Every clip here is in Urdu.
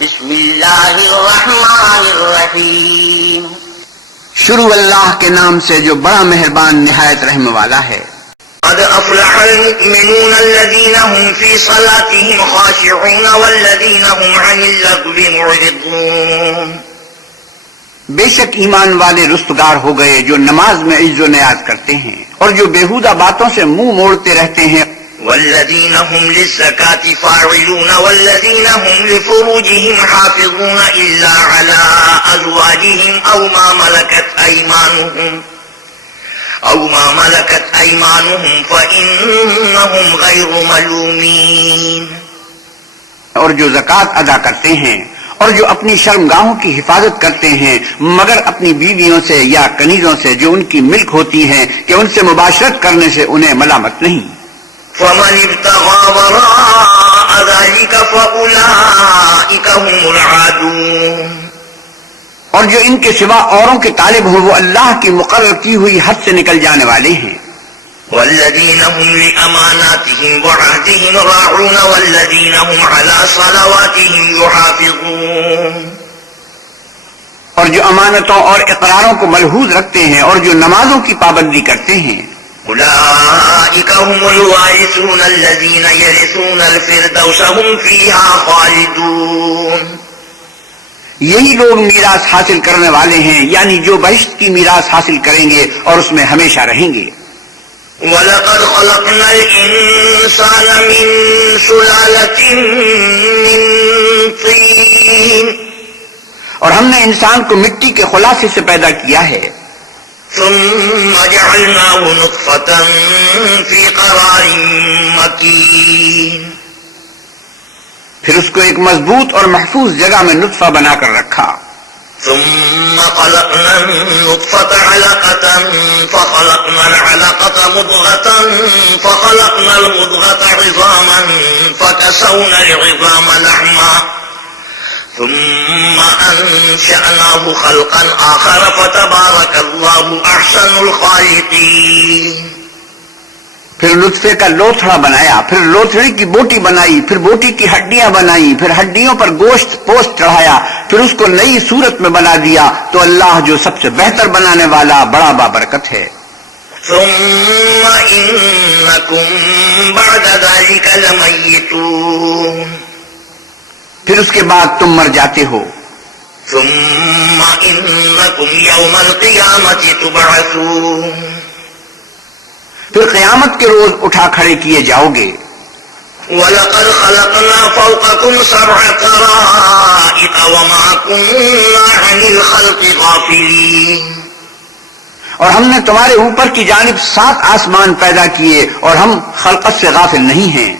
بسم اللہ الرحمن الرحیم. شروع اللہ کے نام سے جو بڑا مہربان نہایت رحم والا ہے. قد افلح المؤمنون الذين هم في صلاتهم خاشعون والذين هم عن اللغو معرضون. بے شک ایمان والے رستگار ہو گئے جو نماز میں عز و نیاز کرتے ہیں اور جو بیہودہ باتوں سے منہ موڑتے رہتے ہیں. والذين هم للزكاة فاعلون والذين هم لفروجهم حافظون إلا على أزواجهم أو ما ملكت أيمانهم فإنهم غير ملومين. اور جو زکوٰۃ ادا کرتے ہیں اور جو اپنی شرمگاہوں کی حفاظت کرتے ہیں مگر اپنی بیویوں سے یا کنیزوں سے جو ان کی ملک ہوتی ہیں کہ ان سے مباشرت کرنے سے انہیں ملامت نہیں. فمن ابتغى وراء ذلك فأولئك هم العادون. اور جو ان کے سوا اوروں کے طالب ہوں وہ اللہ کی مقرر کی ہوئی حد سے نکل جانے والے ہیں. والذين هم لأماناتهم وعهدهم راعون والذين هم على صلواتهم يحافظون. اور جو امانتوں اور اقراروں کو ملحوظ رکھتے ہیں اور جو نمازوں کی پابندی کرتے ہیں. أولئك هم الوارثون الذين يرثون الفردوس هم فيها خالدون. یہی لوگ میراث حاصل کرنے والے ہیں یعنی جو بہشت کی میراث حاصل کریں گے اور اس میں ہمیشہ رہیں گے. وَلَقَدْ خَلَقْنَا الْإِنسَانَ مِنْ سُلَالَةٍ مِّن طِينٍ. اور ہم نے انسان کو مٹی کے خلاصے سے پیدا کیا ہے. ثم جعلناه نطفة في قرار مكين. پھر اس کو ایک مضبوط اور محفوظ جگہ میں نطفہ بنا کر رکھا. ثم خلقنا النطفة علقة فخلقنا العلقة مضغة فخلقنا المضغة عظاما فكسونا العظام لحما ثم أنشأناه خلقا آخر فتبارك الله أحسن الخالقين. پھر نطفے کا لوتھڑا بنایا، پھر لوتھڑے کی بوٹی بنائی، پھر بوٹی کی ہڈیاں بنائی، پھر ہڈیوں پر گوشت پوست چڑھایا، پھر اس کو نئی صورت میں بنا دیا. تو اللہ جو سب سے بہتر بنانے والا بڑا بابرکت ہے. ثم إنكم بعد ذلك لميتون. پھر اس کے بعد تم مر جاتے ہو. ثم إنكم يوم القيامة تبعثون. پھر قیامت کے روز اٹھا کھڑے کیے جاؤ گے. وَلَقَدْ خَلَقْنَا فَوْقَكُمْ سَبْعَ طَرَائِقَ وَمَا كُنَّا عَنِ الْخَلْقِ غَافِلِينَ. اور ہم نے تمہارے اوپر کی جانب 7 آسمان پیدا کیے اور ہم خلقت سے غافل نہیں ہیں.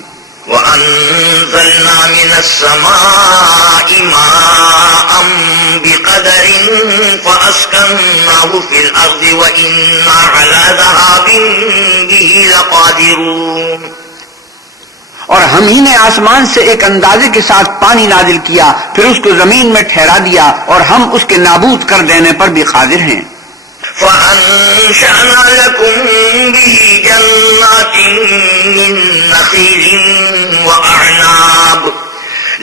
وَأَنزَلْنَا مِنَ السَّمَاءِ مَاءً بِقَدَرٍ فَأَسْكَنَّاهُ فِي الْأَرْضِ وَإِنَّا عَلَى ذَهَابٍ بِهِ لَقَادِرُونَ. اور ہم ہی نے آسمان سے ایک اندازے کے ساتھ پانی نازل کیا، پھر اس کو زمین میں ٹھہرا دیا اور ہم اس کے نابود کر دینے پر بھی قادر ہیں. فَأَنشَأْنَا لَكُم بِهِ جَنَّاتٍ مِّن نَّخِيلٍ وَأَعْنَابٍ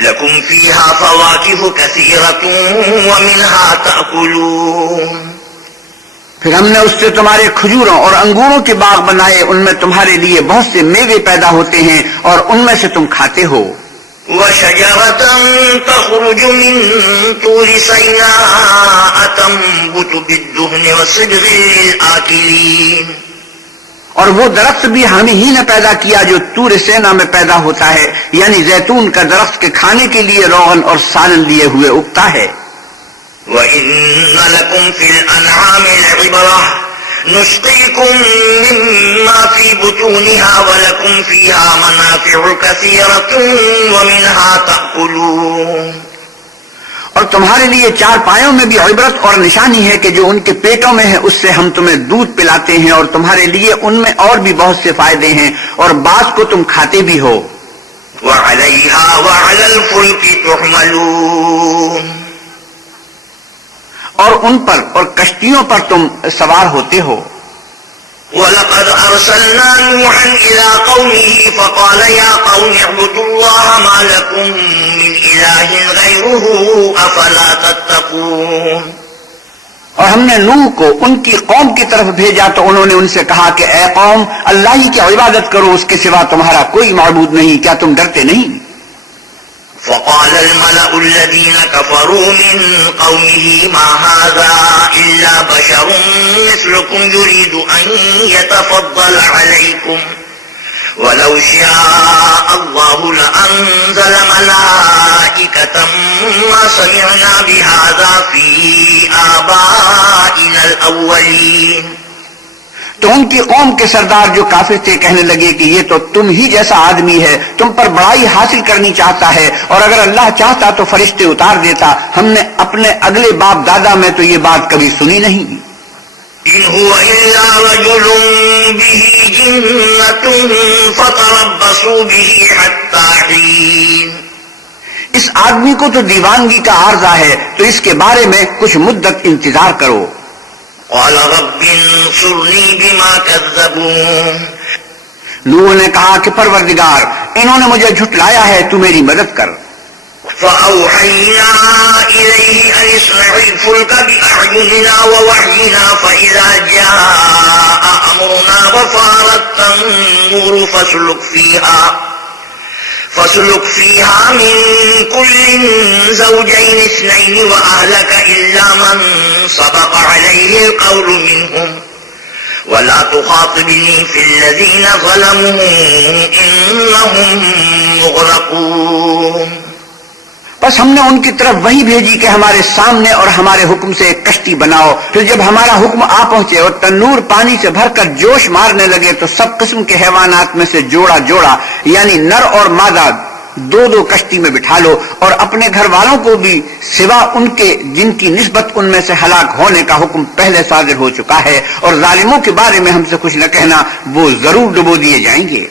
لَكُمْ فِيهَا فَوَاكِهُ كَثِيرَةٌ وَمِنْهَا تَأْكُلُونَ. پھر ہم نے اس سے تمہارے کھجوروں اور انگوروں کے باغ بنائے، ان میں تمہارے لیے بہت سے میوے پیدا ہوتے ہیں اور ان میں سے تم کھاتے ہو. وَشَجَرَةً تَخْرُجُ مِن طُورِ سَيْنَاءَ تَنبُتُ بِالدُّهْنِ وَصِبْغٍ لِلْآكِلِينَ. اور وہ درخت بھی ہم ہی نے پیدا کیا جو طور سینا میں پیدا ہوتا ہے، یعنی زیتون کا درخت کے کھانے کے لیے روغن اور سالن لیے ہوئے اگتا ہے. وَإِنَّ لَكُمْ فِي الْأَنْعَامِ لَعِبْرَةً نُسْقِيكُم مِّمَّا فِي بُطُونِهَا وَلَكُمْ فِيهَا مَنَافِعُ كَثِيرَةٌ وَمِنْهَا تَأْكُلُونَ. اور تمہارے لیے 4 پایوں میں بھی عبرت اور نشانی ہے کہ جو ان کے پیٹوں میں ہے اس سے ہم تمہیں دودھ پلاتے ہیں اور تمہارے لیے ان میں اور بھی بہت سے فائدے ہیں اور بعض کو تم کھاتے بھی ہو. وَعَلَيْهَا وَعَلَى الْفُلْكِ تُحْمَلُونَ. اور ان پر اور کشتیوں پر تم سوار ہوتے ہو. وَلَقَدْ أَرْسَلْنَا نُوحًا إِلَىٰ قَوْمِهِ فَقَالَ يَا قَوْمِ اعْبُدُوا اللَّهَ مَا لَكُم مِّنْ إِلَٰهٍ غَيْرُهُ أَفَلَا تَتَّقُونَ۔ اور ہم نے نوح کو ان کی قوم کی طرف بھیجا تو انہوں نے ان سے کہا کہ اے قوم، اللہ ہی کی عبادت کرو، اس کے سوا تمہارا کوئی معبود نہیں، کیا تم ڈرتے نہیں؟ فقال الملأ الذين كفروا من قومه ما هذا إلا بشر مثلكم يريد أن يتفضل عليكم ولو شاء الله لأنزل ملائكة ما سمعنا بهذا في آبائنا الأولين۔ تو ان کی قوم کے سردار جو کافر تھے کہنے لگے کہ یہ تو تم ہی جیسا آدمی ہے، تم پر بڑائی حاصل کرنی چاہتا ہے، اور اگر اللہ چاہتا تو فرشتے اتار دیتا، ہم نے اپنے اگلے باپ دادا میں تو یہ بات کبھی سنی نہیں۔ إن هو إلا رجل به جنة فتربصوا به حتى حين۔ اس آدمی کو تو دیوانگی کا عارضہ ہے، تو اس کے بارے میں کچھ مدت انتظار کرو۔ قال رب انصرني بما كذبون۔ نوح نے کہا کہ پروردگار، انہوں نے مجھے جھٹلایا ہے، تو میری مدد کر۔ فأوحينا إليه أن اصنع الفلك بأعيننا ووحينا فإذا جاء أمرنا وفارت النور فاسلك فيها من كل زوجين اثنين وأهلك إلا من سبق عليه القول منهم ولا تخاطبني في الذين ظلموا إنهم مغرقون۔ بس ہم نے ان کی طرف وہی بھیجی کہ ہمارے سامنے اور ہمارے حکم سے ایک کشتی بناؤ، پھر جب ہمارا حکم آ پہنچے اور تنور پانی سے بھر کر جوش مارنے لگے تو سب قسم کے حیوانات میں سے جوڑا جوڑا یعنی نر اور مادہ دو دو کشتی میں بٹھا لو، اور اپنے گھر والوں کو بھی سوا ان کے جن کی نسبت ان میں سے ہلاک ہونے کا حکم پہلے صادر ہو چکا ہے، اور ظالموں کے بارے میں ہم سے کچھ نہ کہنا، وہ ضرور ڈبو دیے جائیں گے۔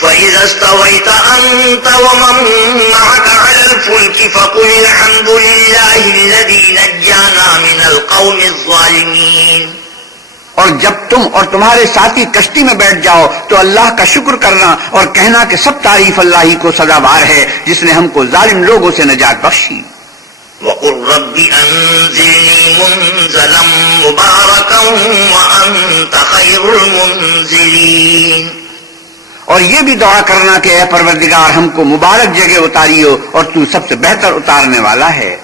فَإِذَا اسْتَوَيْتَ أَنْتَ وَمَن مَّعَكَ عَلَى الْفُلْكِ فَقُلِ الْحَمْدُ لِلَّهِ الَّذِي نَجَّانَا مِنَ الْقَوْمِ الظَّالِمِينَ۔ اور جب تم اور تمہارے ساتھی کشتی میں بیٹھ جاؤ تو اللہ کا شکر کرنا اور کہنا کہ سب تعریف اللہ ہی کو سزاوار ہے جس نے ہم کو ظالم لوگوں سے نجات بخشی۔ وَقُلْ رَبِّ أَنزِلْنِي مُنزَلًا مُبَارَكًا وَأَنْتَ خَيْرُ الْمُنزِلِينَ۔ اور یہ بھی دعا کرنا کہ اے پروردگار ہم کو مبارک جگہ اتاریو اور تو سب سے بہتر اتارنے والا ہے۔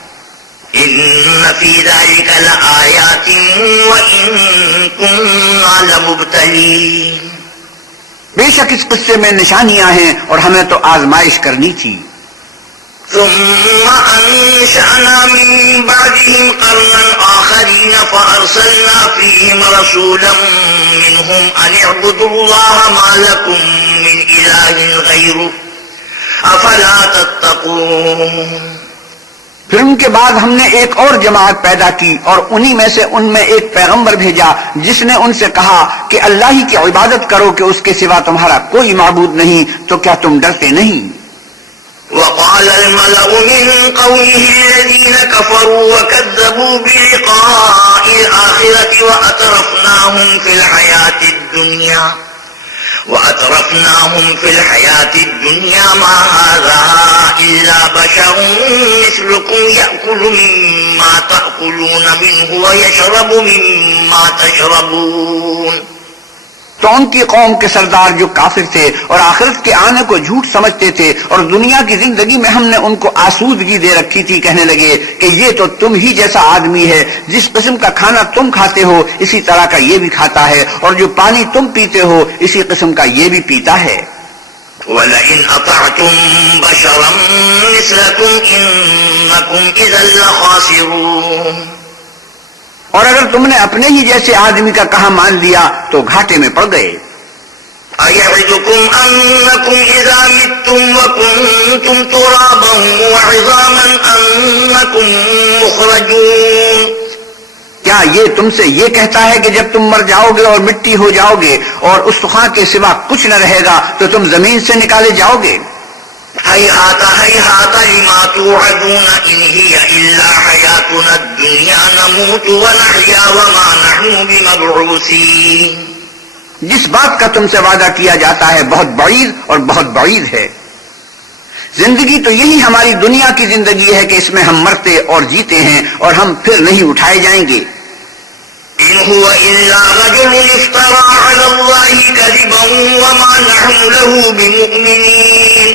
إِنَّ فِي ذَلِكَ لَآيَاتٍ وَإِن كُنَّا لَمُبْتَلِينَ۔ بے شک اس قصے میں نشانیاں ہیں اور ہمیں تو آزمائش کرنی تھی۔ ثم أنشأنا من بعدهم قرنا آخرين فأرسلنا فيهم رسولا منهم أن اعبدوا الله ما لكم من إله غيره أفلا تتقون۔ پھر ان کے بعد ہم نے ایک اور جماعت پیدا کی اور انہی میں سے ان میں ایک پیغمبر بھیجا جس نے ان سے کہا کہ اللہ ہی کی عبادت کرو کہ اس کے سوا تمہارا کوئی معبود نہیں، تو کیا تم ڈرتے نہیں؟ وقال الملأ من قومه الذين كفروا وكذبوا بلقاء الآخرة وأترفناهم في الحياة الدنيا ما هذا إلا بشر مثلكم يأكل مما تأكلون منه ويشرب مما تشربون۔ تو ان کی قوم کے سردار جو کافر تھے اور آخرت کے آنے کو جھوٹ سمجھتے تھے اور دنیا کی زندگی میں ہم نے ان کو آسودگی دے رکھی تھی، کہنے لگے کہ یہ تو تم ہی جیسا آدمی ہے، جس قسم کا کھانا تم کھاتے ہو اسی طرح کا یہ بھی کھاتا ہے، اور جو پانی تم پیتے ہو اسی قسم کا یہ بھی پیتا ہے۔ وَلَئِنْ أَطَعْتُمْ بَشَرًا مِثْلَكُمْ إِنَّكُمْ إِذًا لَخَاسِرُونَ۔ اور اگر تم نے اپنے ہی جیسے آدمی کا کہا مان لیا تو گھاٹے میں پڑ گئے۔ أَيَعِدُكُمْ أَنَّكُمْ إِذَا مِتُّمْ وَكُنْتُمْ تُرَابًا وَعِظَامًا أَنَّكُمْ مُخْرَجُونَ۔ کیا یہ تم سے یہ کہتا ہے کہ جب تم مر جاؤ گے اور مٹی ہو جاؤ گے اور اس سخا کے سوا کچھ نہ رہے گا تو تم زمین سے نکالے جاؤ گے؟ هيهات هيهات لما توعدون إن هي إلا حياتنا الدنيا نموت ونحيا وما نحن بمبعوثين۔ جس بات کا تم سے وعدہ کیا جاتا ہے بہت بعید اور بہت بعید ہے۔ زندگی تو یہی ہماری دنیا کی زندگی ہے کہ اس میں ہم مرتے اور جیتے ہیں اور ہم پھر نہیں اٹھائے جائیں گے۔ إن هو إلا رجل افترى على الله كذبا وما نحن له بمؤمنين۔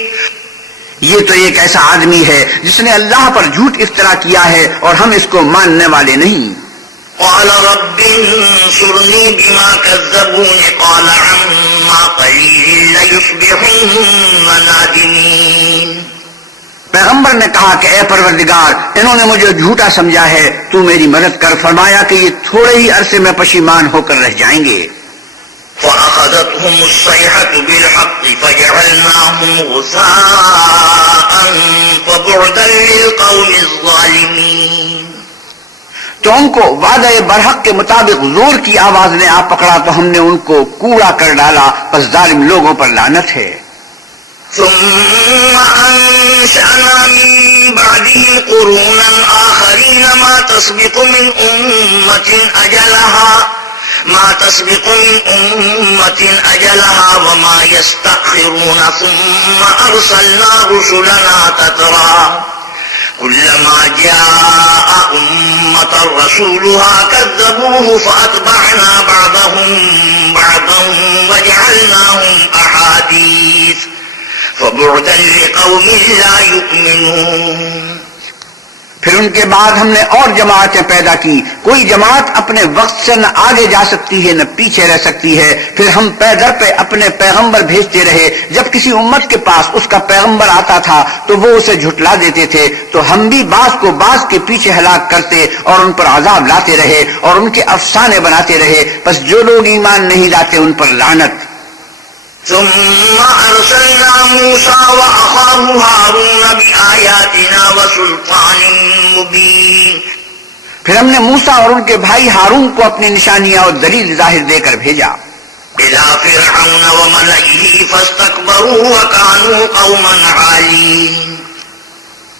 یہ تو ایک ایسا آدمی ہے جس نے اللہ پر جھوٹ افترا کیا ہے اور ہم اس کو ماننے والے نہیں۔ قال رب انصرني بما كذبون قال عما قليل ليصبحن نادمين۔ پیغمبر نے کہا کہ اے پروردگار انہوں نے مجھے جھوٹا سمجھا ہے، تو میری مدد کر۔ فرمایا کہ یہ تھوڑے ہی عرصے میں پشیمان ہو کر رہ جائیں گے۔ فأخذتهم الصيحة بالحق فجعلناهم غثاء فبعدا للقوم الظالمين۔ تو ان کو وعدہ برحق کے مطابق زور کی آواز نے آ پکڑا تو ہم نے ان کو کوڑا کر ڈالا، پس ظالم لوگوں پر لعنت ہے۔ ثم أنشأنا من بعدهم قرونا آخرين ما تسبق من أمة أجلها وما يستأخرون ثم أرسلنا رسلنا تترى كلما جاء أمة رسولها كذبوه فأتبعنا بعضهم بعضا وجعلناهم أحاديث فبعدا لقوم لا يؤمنون۔ پھر ان کے بعد ہم نے اور جماعتیں پیدا کی، کوئی جماعت اپنے وقت سے نہ آگے جا سکتی ہے نہ پیچھے رہ سکتی ہے۔ پھر ہم پے در پہ اپنے پیغمبر بھیجتے رہے، جب کسی امت کے پاس اس کا پیغمبر آتا تھا تو وہ اسے جھٹلا دیتے تھے، تو ہم بھی بعض کو بعض کے پیچھے ہلاک کرتے اور ان پر عذاب لاتے رہے اور ان کے افسانے بناتے رہے، بس جو لوگ ایمان نہیں لاتے ان پر لعنت۔ ثم أرسلنا موسى وأخاه هارون بآياتنا وسلطان مبين۔ پھر ہم نے موسیٰ اور ان کے بھائی ہارون کو اپنی نشانیاں اور دلیل ظاہر دے کر بھیجا۔ إلى فرعون وملئه فاستكبروا وكانوا قوما عالين۔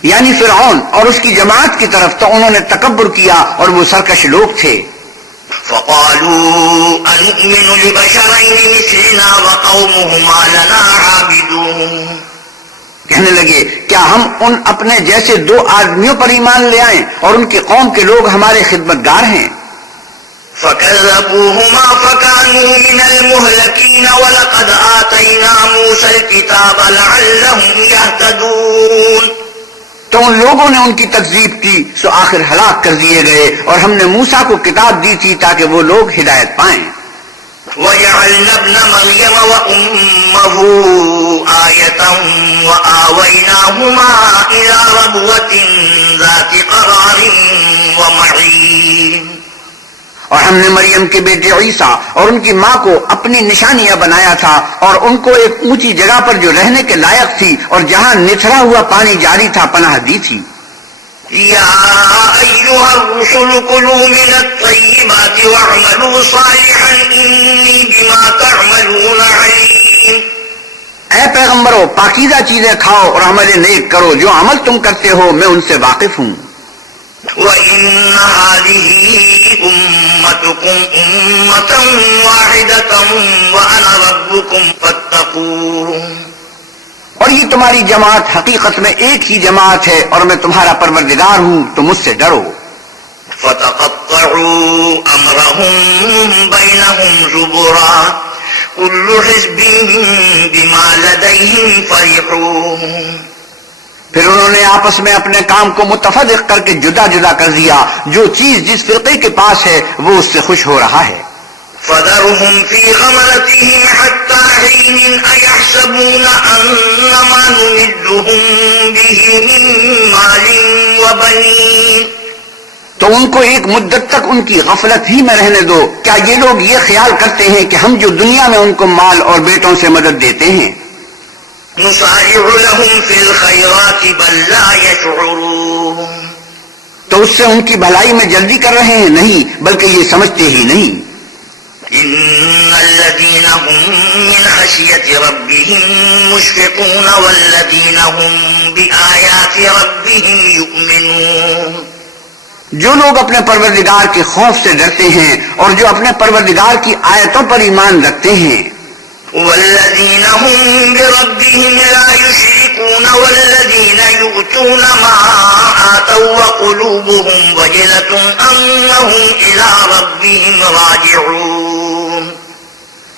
یعنی فرعون اور اس کی جماعت کی طرف، تو انہوں نے تکبر کیا اور وہ سرکش لوگ تھے۔ فقالوا أنؤمن لبشرين مثلنا وقومهما لنا عابدون۔ کہنے لگے کیا ہم ان اپنے جیسے دو آدمیوں پر ایمان لے آئیں اور ان کی قوم کے لوگ ہمارے خدمتگار ہیں؟ فكذبوهما فكانوا من المهلكين ولقد آتينا موسى الكتاب لعلهم يهتدون۔ تو ان لوگوں نے ان کی تکذیب کی سو آخر ہلاک کر دیے گئے، اور ہم نے موسیٰ کو کتاب دی تھی تاکہ وہ لوگ ہدایت پائیں۔ وَجَعَلْنَا ابْنَ مَرْيَمَ وَأُمَّهُ آيَةً وَآوَيْنَاهُمَا إِلَى رَبْوَةٍ ذَاتِ قَرَارٍ وَمَعِينٍ۔ اور ہم نے مریم کے بیٹے عیسیٰ اور ان کی ماں کو اپنی نشانیاں بنایا تھا، اور ان کو ایک اونچی جگہ پر جو رہنے کے لائق تھی اور جہاں نتھرا ہوا پانی جاری تھا پناہ دی تھی۔ یا ایھا الرسل کلوا من الطیبات واعملوا صالحا انی بما تعملون علیم۔ اے پیغمبرو پاکیزہ چیزیں کھاؤ اور عمل نیک کرو، جو عمل تم کرتے ہو میں ان سے واقف ہوں۔ وَإِنَّ هَٰذِهِ أُمَّتُكُمْ أُمَّةً وَاحِدَةً وَأَنَا رَبُّكُمْ فَاتَّقُونِ۔ اور یہ تمہاری جماعت حقیقت میں ایک ہی جماعت ہے اور میں تمہارا پروردگار ہوں، تو مجھ سے ڈرو۔ فَتَقَطَّعُوا أَمْرَهُم بَيْنَهُمْ زُبُرًا كُلُّ حِزْبٍ بِمَا لَدَيْهِمْ فَرِحُونَ۔ پھر انہوں نے آپس میں اپنے کام کو متفرق کر کے جدا جدا کر دیا، جو چیز جس فرقے کے پاس ہے وہ اس سے خوش ہو رہا ہے۔ فَذَرْهُمْ فِي غَمْرَتِهِمْ حَتَّىٰ حِينٍ أَيَحْسَبُونَ أَنَّمَا نُمِدُّهُم بِهِ مِن مَّالٍ وَبَنِينَ۔ تو ان کو ایک مدت تک ان کی غفلت ہی میں رہنے دو۔ کیا یہ لوگ یہ خیال کرتے ہیں کہ ہم جو دنیا میں ان کو مال اور بیٹوں سے مدد دیتے ہیں؟ نُسَارِعُ لَهُمْ فِي الْخَيْرَاتِ بَل لَّا يَشْعُرُونَ۔ تو اس سے ان کی بھلائی میں جلدی کر رہے ہیں؟ نہیں، بلکہ یہ سمجھتے ہی نہیں۔ إِنَّ الَّذِينَ هُم مِّنْ خَشْيَةِ رَبِّهِم مُّشْفِقُونَ وَالَّذِينَ هُم بِآيَاتِ رَبِّهِمْ يُؤْمِنُونَ۔ جو لوگ اپنے پروردگار کے خوف سے ڈرتے ہیں اور جو اپنے پروردگار کی آیتوں پر ایمان رکھتے ہیں، والذین هم بربهم لا یشرکون والذین یؤتون ما آتوا وقلوبهم وجلة انہم الی ربهم راجعون،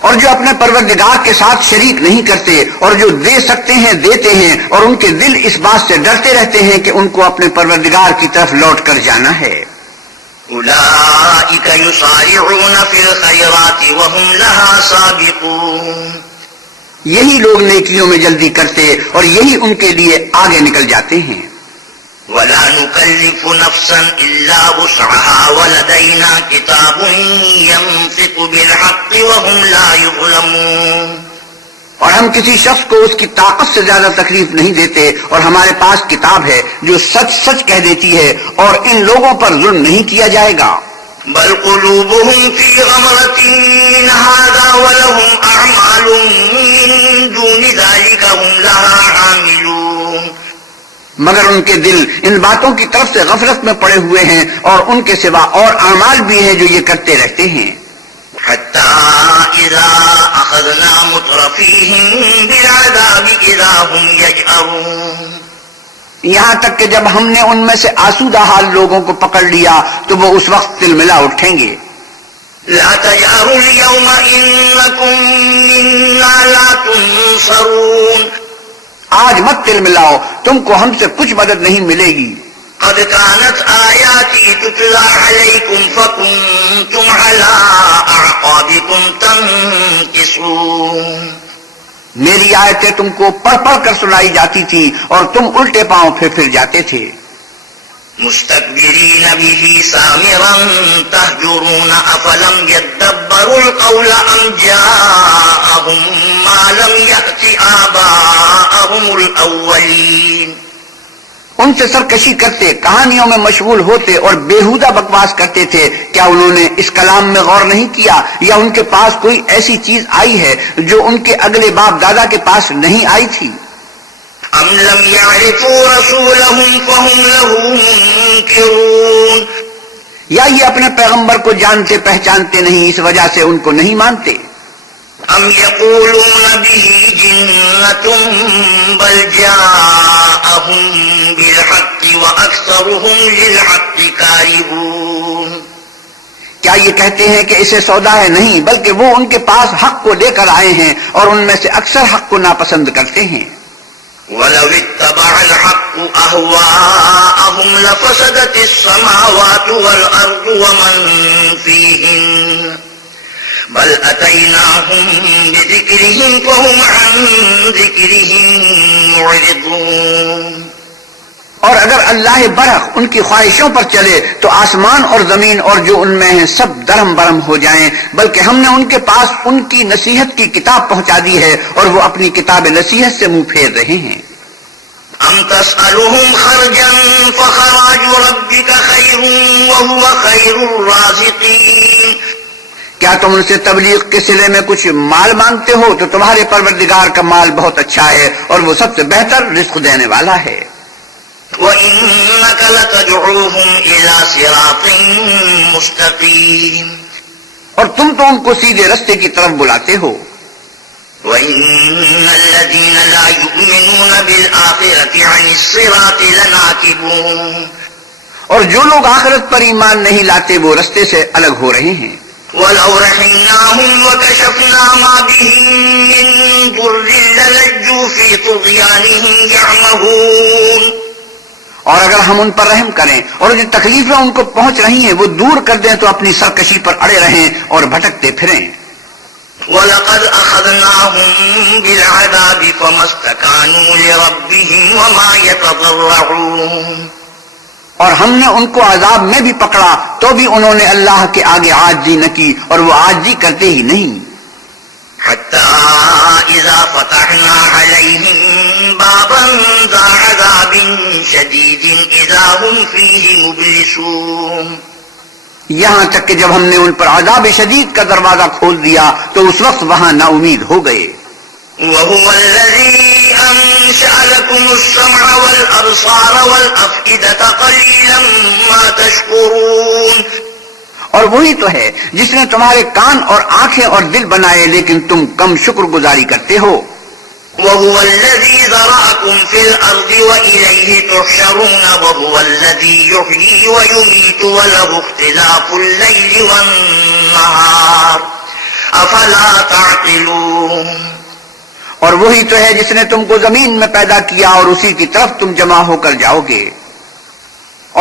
اور جو اپنے پروردگار کے ساتھ شریک نہیں کرتے اور جو دے سکتے ہیں دیتے ہیں اور ان کے دل اس بات سے ڈرتے رہتے ہیں کہ ان کو اپنے پروردگار کی طرف لوٹ کر جانا ہے۔ اولئک یسارعون فی الخیرات وهم لها سابقون، یہی لوگ نیکیوں میں جلدی کرتے اور یہی ان کے لیے آگے نکل جاتے ہیں۔ ولا نکلف نفسا الا وسعها ولدینا کتاب ينطق بالحق وهم لا يظلمون، اور ہم کسی شخص کو اس کی طاقت سے زیادہ تکلیف نہیں دیتے اور ہمارے پاس کتاب ہے جو سچ سچ کہہ دیتی ہے اور ان لوگوں پر ظلم نہیں کیا جائے گا۔ بل قلوبهم في غمرة من هذا ولهم أعمال من دون ذلك هم لها عاملون، مگر ان کے دل ان باتوں کی طرف سے غفلت میں پڑے ہوئے ہیں اور ان کے سوا اور اعمال بھی ہیں جو یہ کرتے رہتے ہیں۔ حتى إذا أخذنا مترفيهم بالعذاب إذا هم يجأرون، یہاں تک کہ جب ہم نے ان میں سے آسودہ حال لوگوں کو پکڑ لیا تو وہ اس وقت تلملا اٹھیں گے۔ لا تجأروا اليوم إنكم منا لا تنصرون، آج مت تلملاؤ، تم کو ہم سے کچھ مدد نہیں ملے گی۔ قد كانت آياتي تتلى عليكم فكنتم على أعقابكم تنكصون، میری آیتیں تم کو پڑھ پڑھ کر سنائی جاتی تھی اور تم الٹے پاؤں پھر جاتے تھے۔ مستكبرين به سامرا تهجرون أفلم يدبروا القول أم جاءهم ما لم يأت آباءهم الأولين، ان سے سرکشی کرتے، کہانیوں میں مشغول ہوتے اور بیہودہ بکواس کرتے تھے۔ کیا انہوں نے اس کلام میں غور نہیں کیا یا ان کے پاس کوئی ایسی چیز آئی ہے جو ان کے اگلے باپ دادا کے پاس نہیں آئی تھی؟ أم لم يعرفوا رسولهم فهم له منكرون، یا یہ اپنے پیغمبر کو جانتے پہچانتے نہیں اس وجہ سے ان کو نہیں مانتے؟ أم يقولون به جنة بل جاءهم بالحق وأكثرهم للحق كارهون، کیا یہ کہتے ہیں کہ اسے سودا ہے؟ نہیں، بلکہ وہ ان کے پاس حق کو لے کر آئے ہیں اور ان میں سے اکثر حق کو ناپسند کرتے ہیں۔ ولو اتبع الحق أهواءهم لفسدت السماوات والأرض ومن فيهن بل أتيناهم بذكرهم فهم عن ذكرهم معرضون، اور اگر اللہ برحق ان کی خواہشوں پر چلے تو آسمان اور زمین اور جو ان میں ہیں سب درہم برہم ہو جائیں، بلکہ ہم نے ان کے پاس ان کی نصیحت کی کتاب پہنچا دی ہے اور وہ اپنی کتاب نصیحت سے منہ پھیر رہے ہیں۔ أم تسألهم خرجا فخراج ربك خير وهو خير الرازقين، کیا تم ان سے تبلیغ کے صلے میں کچھ مال مانگتے ہو تو تمہارے پروردگار کا مال بہت اچھا ہے اور وہ سب سے بہتر رزق دینے والا ہے۔ وَإِنَّكَ لَتَدْعُوهُمْ إِلَى صِرَاطٍ مُسْتَقِيمٍ، اور تم تو ان کو سیدھے رستے کی طرف بلاتے ہو۔ وَإِنَّ الَّذِينَ لَا يُؤْمِنُونَ بِالْآخِرَةِ عَنِ الصِّرَاطِ لَنَاكِبُونَ، اور جو لوگ آخرت پر ایمان نہیں لاتے وہ رستے سے الگ ہو رہے ہیں۔ وَلَوْ رَحِمْنَاهُمْ وَكَشَفْنَا مَا بِهِم مِّن ضُرٍّ لَّلَجُّوا فِي طُغْيَانِهِمْ يَعْمَهُونَ، اور اگر ہم ان پر رحم کریں اور جو تکلیفیں ان کو پہنچ رہی ہیں وہ دور کر دیں تو اپنی سرکشی پر اڑے رہیں اور بھٹکتے پھریں۔ وَلَقَدْ أَخَذْنَاهُمْ بِالْعَذَابِ فَمَا اسْتَكَانُوا لِرَبِّهِمْ وَمَا يَتَضَرَّعُونَ، اور ہم نے ان کو عذاب میں بھی پکڑا تو بھی انہوں نے اللہ کے آگے عاجزی نہ کی اور وہ عاجزی کرتے ہی نہیں۔ حَتَّى إِذَا فَتَحْنَا عَلَيْهِمْ بَابًا ذَا عَذَابٍ شَدِيدٍ إِذَا هُمْ فِيهِ مُبْلِسُونَ، یہاں تک کہ جب ہم نے ان پر عذاب شدید کا دروازہ کھول دیا تو اس وقت وہاں نا امید ہو گئے۔ وَهُوَ الَّذِي أَنشَأَ لَكُمُ السَّمْعَ وَالْأَبْصَارَ وَالْأَفْئِدَةَ قَلِيلًا مَا تَشْكُرُونَ۔ تكفرون اور وہی تو ہے جس نے تمہارے کان اور آنکھیں اور دل بنائے لیکن تم کم شکر گزاری کرتے ہو. وهو الذي ذرأكم في الأرض وإليه تحشرون وهو الذي يحيي ويميت وله اختلاف الليل والنهار أفلا تعقلون اور وہی تو ہے جس نے تم کو زمین میں پیدا کیا اور اسی کی طرف تم جمع ہو کر جاؤ گے.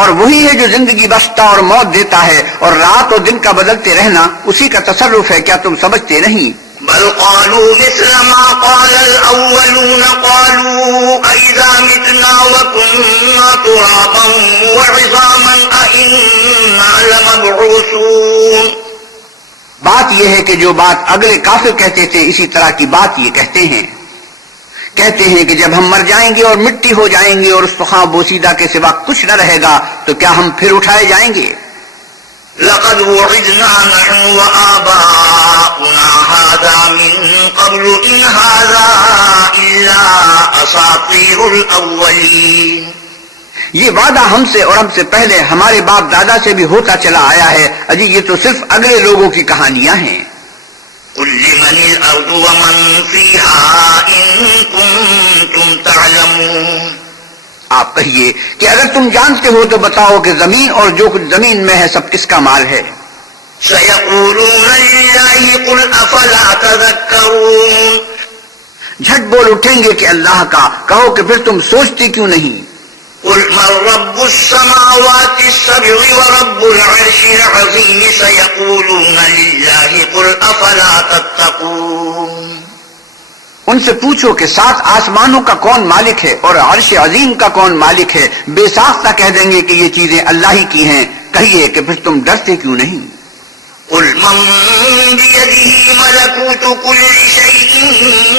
اور وہی ہے جو زندگی بخشتا اور موت دیتا ہے اور رات اور دن کا بدلتے رہنا اسی کا تصرف ہے. کیا تم سمجھتے نہیں؟ بل قالوا مثل ما قال الأولون قالوا أئذا متنا وكنا ترابا وعظاما أئنا لمبعوثون. بات یہ ہے کہ جو بات اگلے کافر کہتے تھے اسی طرح کی بات یہ کہتے ہیں کہ جب ہم مر جائیں گے اور مٹی ہو جائیں گے اور استخوان بوسیدہ کے سوا کچھ نہ رہے گا تو کیا ہم پھر اٹھائے جائیں گے؟ لقد وعدنا نحن وآباؤنا هذا من قبل إن هذا إلا أساطير الأولين. یہ وعدہ ہم سے اور ہم سے پہلے ہمارے باپ دادا سے بھی ہوتا چلا آیا ہے. اجی یہ تو صرف اگلے لوگوں کی کہانیاں ہیں. قل لمن الأرض ومن فيها إن كنتم تعلمون. آپ کہیے کہ اگر تم جانتے ہو تو بتاؤ کہ زمین اور جو کچھ زمین میں ہے سب کس کا مال ہے؟ سيقولون لله قل أفلا تذكرون. جھٹ بول اٹھیں گے کہ اللہ کا. کہو کہ پھر تم سوچتے کیوں نہیں؟ قل من رب السماوات السبع ورب العرش العظيم سيقولون لله قل أفلا تتقون. ان سے پوچھو کہ 7 آسمانوں کا کون مالک ہے اور عرش عظیم کا کون مالک ہے. بے ساختہ کہہ دیں گے کہ یہ چیزیں اللہ ہی کی ہیں. کہیے کہ پھر تم ڈرتے کیوں نہیں؟ قل من بيده ملكوت كل شيء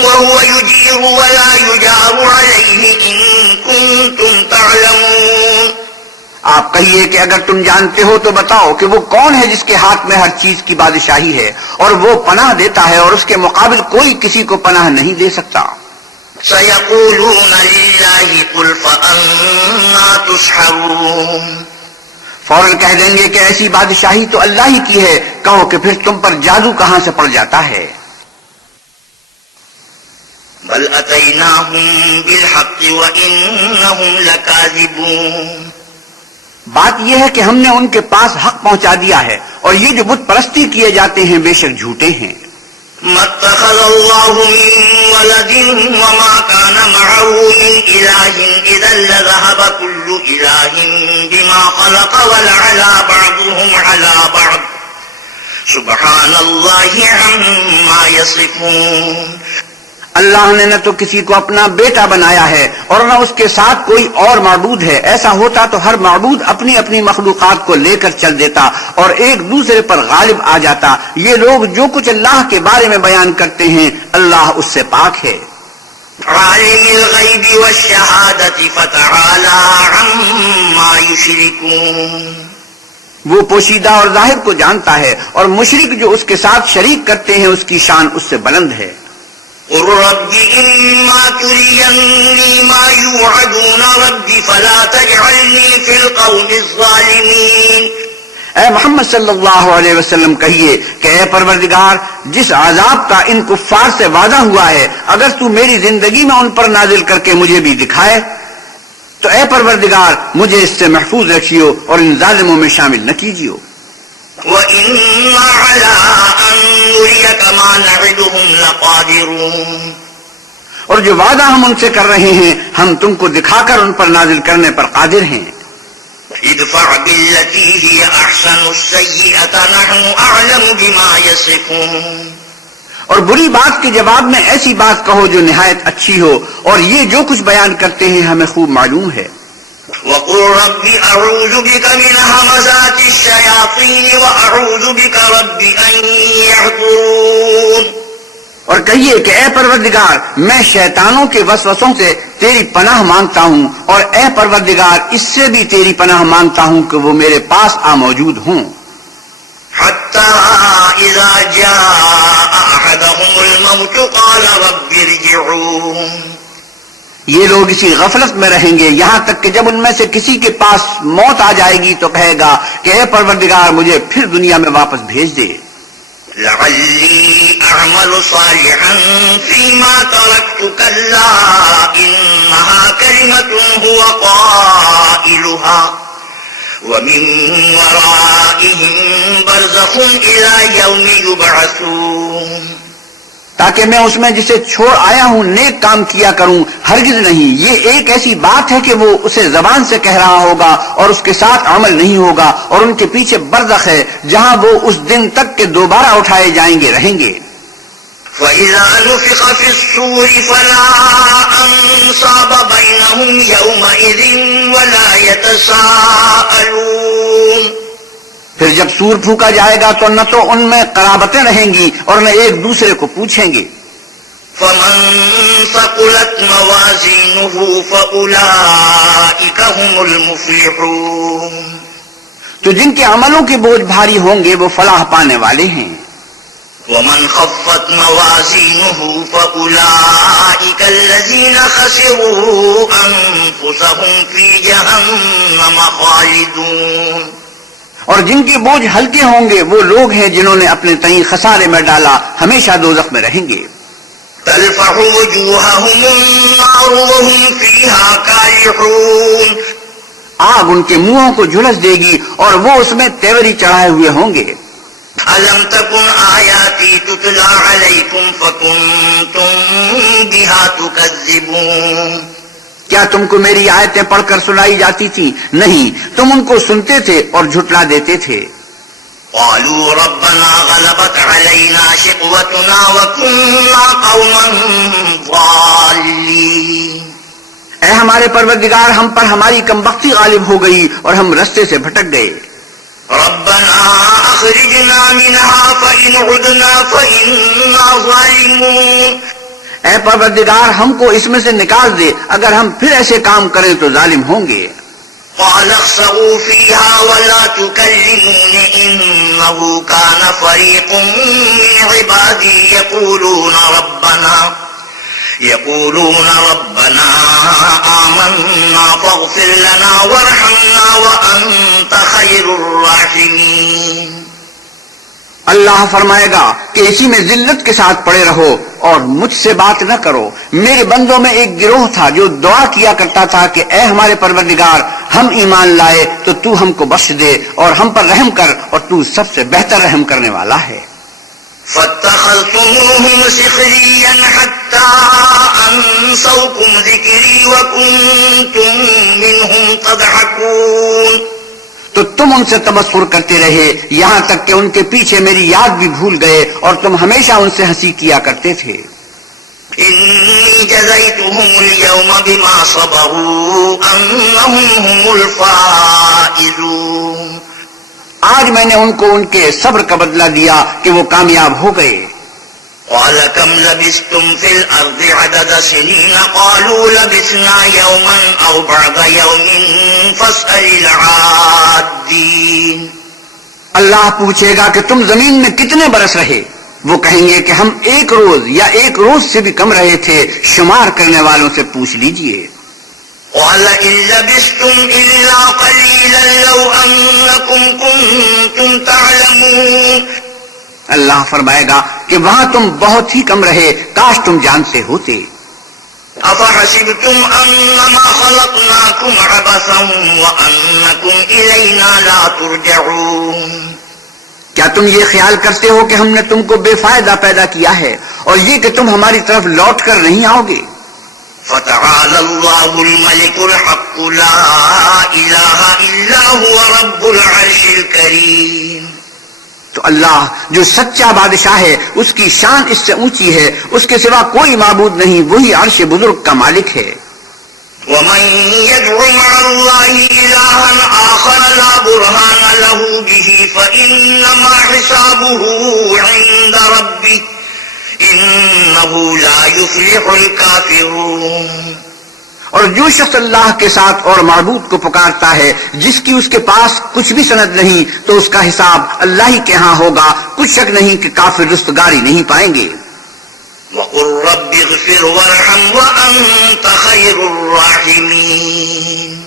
وهو يجير ولا يجار عليه إن كنتم تعلمون. آپ کہیے کہ اگر تم جانتے ہو تو بتاؤ کہ وہ کون ہے جس کے ہاتھ میں ہر چیز کی بادشاہی ہے اور وہ پناہ دیتا ہے اور اس کے مقابل کوئی کسی کو پناہ نہیں دے سکتا. سيقولون لله قل فأنا تسحرون. فوراً کہہ دیں گے کہ ایسی بادشاہی تو اللہ ہی کی ہے. کہو کہ پھر تم پر جادو کہاں سے پڑ جاتا ہے؟ بل أتيناهم بالحق وإنهم لكاذبون. بات یہ ہے کہ ہم نے ان کے پاس حق پہنچا دیا ہے اور یہ جو بت پرستی کیے جاتے ہیں بے شک جھوٹے ہیں. ما اتخذ الله من ولد وما كان معه من إله إذا لذهب كل إله بما خلق ولعلى بعضهم على بعض سبحان الله عما يصفون. اللہ نے نہ تو کسی کو اپنا بیٹا بنایا ہے اور نہ اس کے ساتھ کوئی اور معبود ہے. ایسا ہوتا تو ہر معبود اپنی اپنی مخلوقات کو لے کر چل دیتا اور ایک دوسرے پر غالب آ جاتا. یہ لوگ جو کچھ اللہ کے بارے میں بیان کرتے ہیں اللہ اس سے پاک ہے. عالم الغیب والشہادت فتعالی عما یشرکون. وہ پوشیدہ اور ظاہر کو جانتا ہے اور مشرک جو اس کے ساتھ شریک کرتے ہیں اس کی شان اس سے بلند ہے. قل رب إما تريني ما يوعدون رب فلا تجعلني في القوم الظالمين. اے محمد صلی اللہ علیہ وسلم کہیے کہ اے پروردگار جس عذاب کا ان کفار سے وعدہ ہوا ہے اگر تو میری زندگی میں ان پر نازل کر کے مجھے بھی دکھائے تو اے پروردگار مجھے اس سے محفوظ رکھیو اور ان ظالموں میں شامل نہ کیجیو. وَإِنَّا عَلَىٰ أَن نُّرِيَكَ مَا نَعِدُهُمْ لَقَادِرُونَ. اور جو وعدہ ہم ان سے کر رہے ہیں ہم تم کو دکھا کر ان پر نازل کرنے پر قادر ہیں. ادفع بالتي هي أحسن السيئة نحن أعلم بما يصفون. اور بری بات کے جواب میں ایسی بات کہو جو نہایت اچھی ہو اور یہ جو کچھ بیان کرتے ہیں ہمیں خوب معلوم ہے. وقل رب أعوذ بك من همزات الشياطين وأعوذ بك رب أن يحضرون. اور کہیے کہ اے پروردگار میں شیطانوں کے وسوسوں سے تیری پناہ مانگتا ہوں اور اے پروردگار اس سے بھی تیری پناہ مانگتا ہوں کہ وہ میرے پاس آ موجود ہوں. حتى إذا جاء أحدهم الموت قال رب ارجعون. یہ لوگ اسی غفلت میں رہیں گے یہاں تک کہ جب ان میں سے کسی کے پاس موت آ جائے گی تو کہے گا کہ اے پروردگار مجھے پھر دنیا میں واپس بھیج دے، لعلی اعمل صالحا فیما ترکت کلا انہا کلمت هو قائلها ومن ورائهم برزخ الى یوم یبعثون، تاکہ میں اس میں جسے چھوڑ آیا ہوں نیک کام کیا کروں، ہرگز نہیں، یہ ایک ایسی بات ہے کہ وہ اسے زبان سے کہہ رہا ہوگا اور اس کے ساتھ عمل نہیں ہوگا، اور ان کے پیچھے برزخ ہے جہاں وہ اس دن تک کہ دوبارہ اٹھائے جائیں گے رہیں گے۔ فَإِذَا نُفِخَ فِي الصُّورِ فَلَا أَنصَابَ بَيْنَهُمْ يَوْمَئِذٍ وَلَا يَتَسَاءَلُونَ، پھر جب سور پھونکا جائے گا تو نہ تو ان میں قرابتیں رہیں گی اور نہ ایک دوسرے کو پوچھیں گے۔ فَمَن ثَقُلَتْ مَوَازِينُهُ فَأُولَئِكَ هُمُ الْمُفْلِحُونَ، تو جن کے عملوں کے بوجھ بھاری ہوں گے وہ فلاح پانے والے ہیں۔ وَمَنْ خَفَّتْ مَوَازِينُهُ فَأُولَئِكَ الَّذِينَ خَسِرُوا أَنفُسَهُمْ فِي جَهَنَّمَ خَالِدُونَ، اور جن کے بوجھ ہلکے ہوں گے وہ لوگ ہیں جنہوں نے اپنے تئیں خسارے میں ڈالا، ہمیشہ دوزخ میں رہیں گے۔ تَلْفَحُ وُجُوهَهُمُ النَّارُ وَهُمْ فِيهَا كَالِحُونَ، آگ ان کے منہوں کو جھلس دے گی اور وہ اس میں تیوری چڑھائے ہوئے ہوں گے۔ أَلَمْ تَكُنْ آيَاتِي تُتْلَى عَلَيْكُمْ فَكُنْتُمْ بِهَا تُكَذِّبُونَ، کیا تم کو میری آیتیں پڑھ کر سنائی جاتی تھی؟ نہیں، تم ان کو سنتے تھے اور جھٹلا دیتے تھے۔ قالوا ربنا غلبت علينا شقوتنا وكنا قوما ضالين، اے ہمارے پروردگار ہم پر ہماری کمبختی غالب ہو گئی اور ہم رستے سے بھٹک گئے۔ ربنا اخرجنا منها فإن عدنا فإنا ظالمون، اے پروردگار ہم کو اس میں سے نکال دے، اگر ہم پھر ایسے کام کریں تو ظالم ہوں گے۔ قال اخسئوا فيها ولا تكلمون إنه كان فريق من عبادي يقولون ربنا آمنا فاغفر لنا وارحمنا وأنت خير الراحمين۔ اللہ فرمائے گا کہ اسی میں ذلت کے ساتھ پڑے رہو اور مجھ سے بات نہ کرو۔ میرے بندوں میں ایک گروہ تھا جو دعا کیا کرتا تھا کہ اے ہمارے پروردگار ہم ایمان لائے تو تو ہم کو بخش دے اور ہم پر رحم کر، اور تو سب سے بہتر رحم کرنے والا ہے۔ فاتخذتموهم سخريا حتى أنسوكم ذكري وكنتم منهم تضحكون، تو تم ان سے تبصر کرتے رہے یہاں تک کہ ان کے پیچھے میری یاد بھی بھول گئے اور تم ہمیشہ ان سے ہنسی کیا کرتے تھے۔ إني جزيتهم اليوم بما صبروا أنهم هم الفائزون، آج میں نے ان کو ان کے صبر کا بدلہ دیا کہ وہ کامیاب ہو گئے۔ قال كم لبثتم في الأرض عدد سنين قالوا لبثنا يوما أو بعض يوم فاسأل العادين، اللہ پوچھے گا کہ تم زمین میں کتنے برس رہے؟ وہ کہیں گے کہ ہم ایک روز یا ایک روز سے بھی کم رہے تھے، شمار کرنے والوں سے پوچھ لیجئے۔ قال إن لبثتم إلا قليلا لو أنكم كنتم تعلمون، اللہ فرمائے گا کہ وہاں تم بہت ہی کم رہے، کاش تم جانتے ہوتے۔ أفحسبتم أنما خلقناكم عبثا وأنكم إلينا لا ترجعون، کیا تم یہ خیال کرتے ہو کہ ہم نے تم کو بے فائدہ پیدا کیا ہے اور یہ کہ تم ہماری طرف لوٹ کر نہیں آؤ گے؟ فتعالى الله الملك الحق لا إله إلا هو رب العرش الكريم، تو اللہ جو سچا بادشاہ ہے اس کی شان اس سے اونچی ہے، اس کے سوا کوئی معبود نہیں، وہی عرش بزرگ کا مالک ہے۔ ومن يدع مع الله إلها آخر لا برهان له به فإنما حسابه عند ربه إنه لا يفلح الكافرون، اور جو شخص اللہ کے ساتھ اور معبود کو پکارتا ہے جس کی اس کے پاس کچھ بھی سند نہیں تو اس کا حساب اللہ ہی کے ہاں ہوگا، کچھ شک نہیں کہ کافر رستگاری نہیں پائیں گے۔ وقل رب اغفر وارحم وأنت خير الراحمين.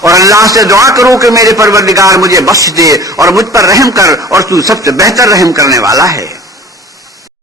اور اللہ سے دعا کرو کہ میرے پروردگار مجھے بخش دے اور مجھ پر رحم کر، اور تو سب سے بہتر رحم کرنے والا ہے.